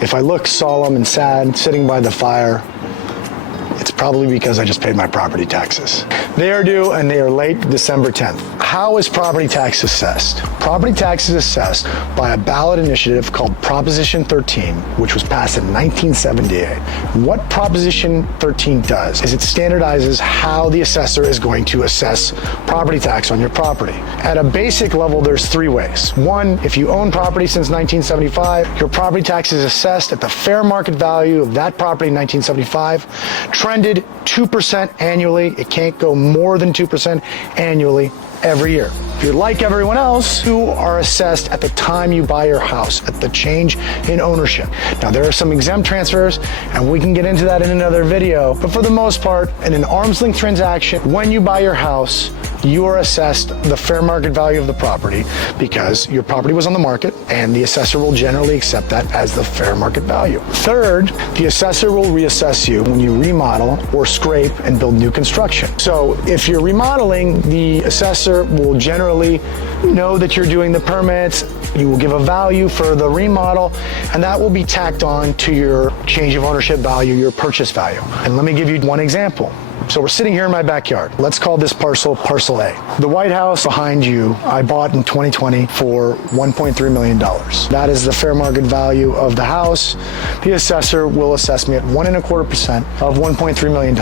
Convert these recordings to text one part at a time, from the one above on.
If I look solemn and sad, sitting by the fire, it's probably because I just paid my property taxes. They are due and they are late December 10th. How is property tax assessed? Property tax is assessed by a ballot initiative called Proposition 13, which was passed in 1978. What Proposition 13 does is it standardizes how the assessor is going to assess property tax on your property. At a basic level, there's three ways. One, if you own property since 1975, your property tax is assessed at the fair market value of that property in 1975, trended 2% annually. It can't go more than 2% annually every year. If you're like everyone else, you are assessed at the time you buy your house, at the change in ownership. Now, there are some exempt transfers, and we can get into that in another video, but for the most part, in an arm's length transaction, when you buy your house, you are assessed the fair market value of the property because your property was on the market, and the assessor will generally accept that as the fair market value. Third, the assessor will reassess you when you remodel or scrape and build new construction. So if you're remodeling, the assessor will generally know that you're doing the permits. You will give a value for the remodel, and that will be tacked on to your change of ownership value, your purchase value. And let me give you one example. So we're sitting here in my backyard. Let's call this parcel A. The White House behind you, I bought in 2020 for $1.3 million. That is the fair market value of the house. The assessor will assess me at 1.25% of $1.3 million,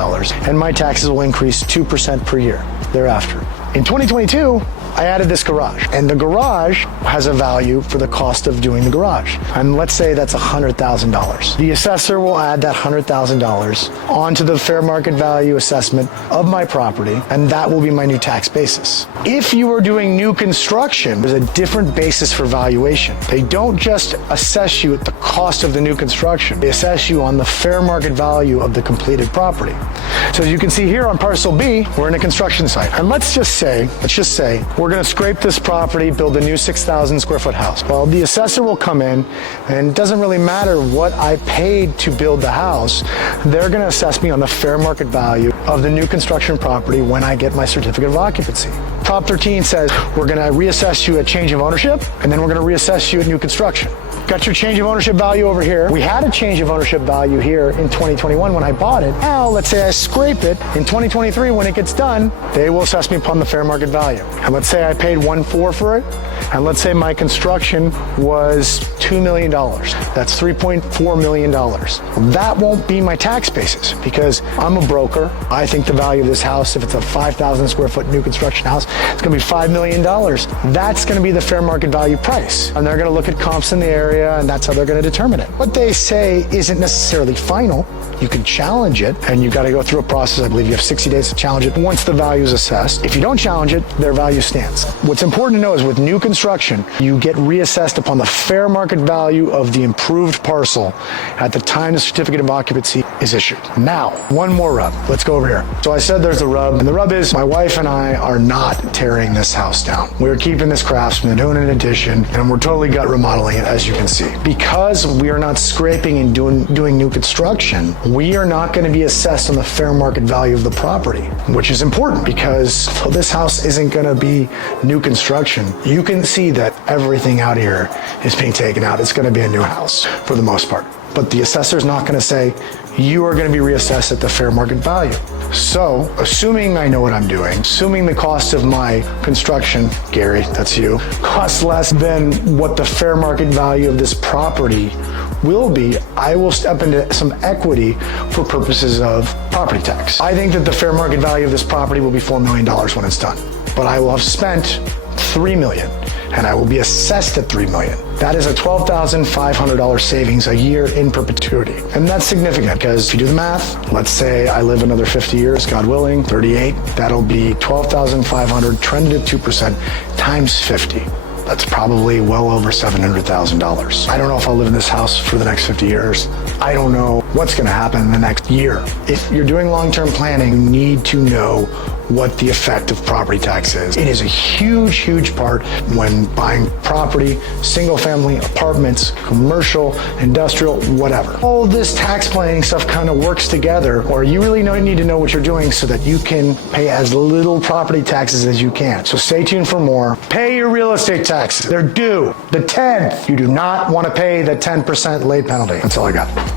and my taxes will increase 2% per year thereafter. In 2022, I added this garage, and the garage has a value for the cost of doing the garage. And let's say that's $100,000. The assessor will add that $100,000 onto the fair market value assessment of my property, and that will be my new tax basis. If you are doing new construction, there's a different basis for valuation. They don't just assess you at the cost of the new construction. They assess you on the fair market value of the completed property. So as you can see here on parcel B, we're in a construction site. And let's just say, we're going to scrape this property, build a new 6,000 square foot house. Well, the assessor will come in, and it doesn't really matter what I paid to build the house. They're going to assess me on the fair market value of the new construction property when I get my certificate of occupancy. Prop 13 says we're going to reassess you at change of ownership, and then we're going to reassess you at new construction. Got your change of ownership value over here. We had a change of ownership value here in 2021 when I bought it. Now, let's say I scrape it in 2023 when it gets done, they will assess me upon the fair market value. And let's say I paid 1.4 for it, and let's say my construction was $2 million. That's $3.4 million. That won't be my tax basis because I'm a broker. I think the value of this house, if it's a 5,000 square foot new construction house, it's going to be $5 million. That's going to be the fair market value price. And they're going to look at comps in the area, and that's how they're going to determine it. What they say isn't necessarily final. You can challenge it, and you've got to go through a process. I believe you have 60 days to challenge it once the value is assessed. If you don't challenge it, their value stands. What's important to know is with new construction, you get reassessed upon the fair market value of the improved parcel at the time the certificate of occupancy is issued. Now, one more rub. Let's go over here. So I said there's a rub, and the rub is my wife and I are not tearing this house down. We're keeping this craftsman, doing an addition, and we're totally gut remodeling it, as you can see. Because we are not scraping and doing new construction, we are not going to be assessed on the fair market value of the property, which is important because this house isn't going to be new construction. You can see that everything out here is being taken out. It's going to be a new house for the most part. But the assessor's not going to say, you are going to be reassessed at the fair market value. So, assuming I know what I'm doing, assuming the cost of my construction, Gary, that's you, costs less than what the fair market value of this property will be, I will step into some equity for purposes of property tax. I think that the fair market value of this property will be $4 million when it's done, but I will have spent $3 million, and I will be assessed at $3 million. That is a $12,500 savings a year in perpetuity. And that's significant because if you do the math, let's say I live another 50 years, God willing, 38, that'll be $12,500 trended at 2% times 50. That's probably well over $700,000. I don't know if I'll live in this house for the next 50 years. I don't know what's going to happen in the next year. If you're doing long-term planning, you need to know what the effect of property tax is. It is a huge, huge part when buying property, single family, apartments, commercial, industrial, whatever. All this tax planning stuff kind of works together, or you really need to know what you're doing so that you can pay as little property taxes as you can. So stay tuned for more. Pay your real estate taxes. They're due the 10th. You do not want to pay the 10% late penalty. That's all I got.